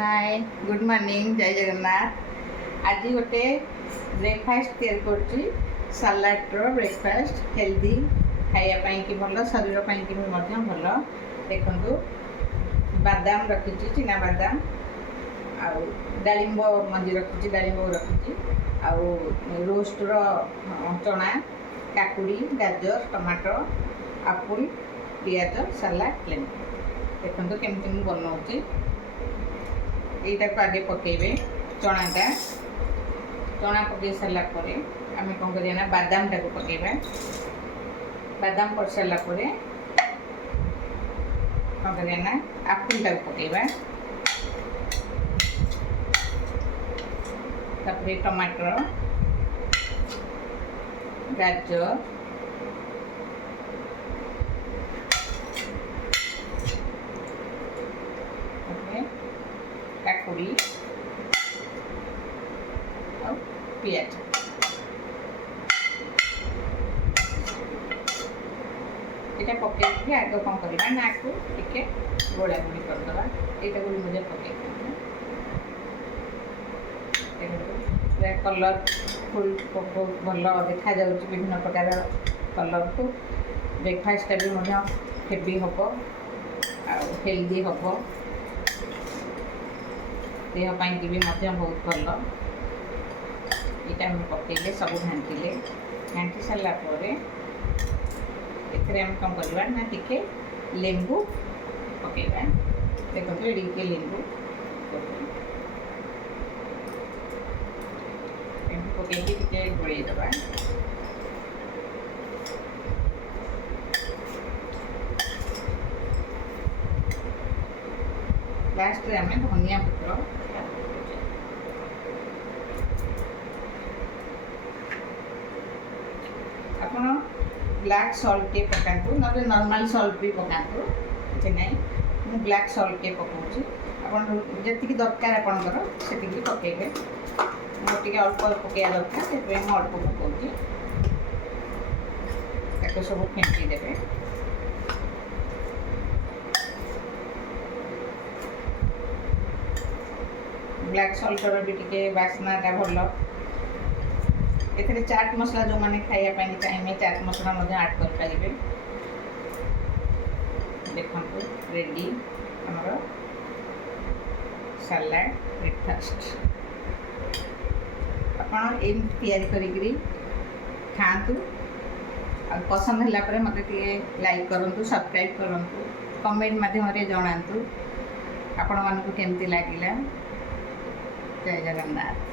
Hi good morning जय जगन्नाथ। आज गोटे ब्रेकफास्ट तैयार करछि सलाड रो ब्रेकफास्ट हेल्दी खाइबा कि भल शरीर कि भल देखु बादाम रखी चिना बादाम आउ डालिंब मंजी रखी डालिंब रखी आउ रोस्ट रो चना काकुड़ी गाजर टमाटो आपुल पियाज सलाड लेमन देखो केमती बनाऊँगी। यहीटा को आगे पकेबे चनाटा चना पकई सारा आम कौन करा बादाम टाक पकेबा बादाम पड़ सारा कौन करा आपुल टाक पकेबा तापर टमाटर गाजर काकुड़ी और पियाज ये पकई आग कौन करवा ना को टे गोला गोली करदे यहाँ गोली मुझे पकई कलर फुल बहुत भल देखा जा विभिन्न प्रकार कलर को ब्रेकफास्ट भी हेवी हम हेल्दी हम देहपाई भी बहुत भल यहाँ पकईले सब घाटिले घाटी सारापर एम कौन करवा ना टे लेंबू पकईबा देखो ये लेंबू पकईकि टे गोलैदबा लास्ट रे आम धनिया पत्र आपड़ ब्लैक सॉल्ट टे पकातु ना नॉर्मल सॉल्ट भी पकातु कि ना मुझे ब्लैक सॉल्ट टे पकाऊँ आपड़ी दरकार आपंकर से पकेबे मुझे अल्प पकड़ा दरकार से अल्प पकाऊँ ताको सब फेंटी देवे ब्लैक सॉल्टर भी टे बास्नाटा भल ए चाट मसला जो मैंने खाइबापी चाहिए चाट मसला ऐड करेंगे देखो रेडी आमर सलाड ब्रेकफास्ट आप या खातु पसंद है मत लाइक करूँ सब्सक्राइब करूँ कमेंट मध्यम जनातु आपण मानक केमती लगे जय जगन्नाथ।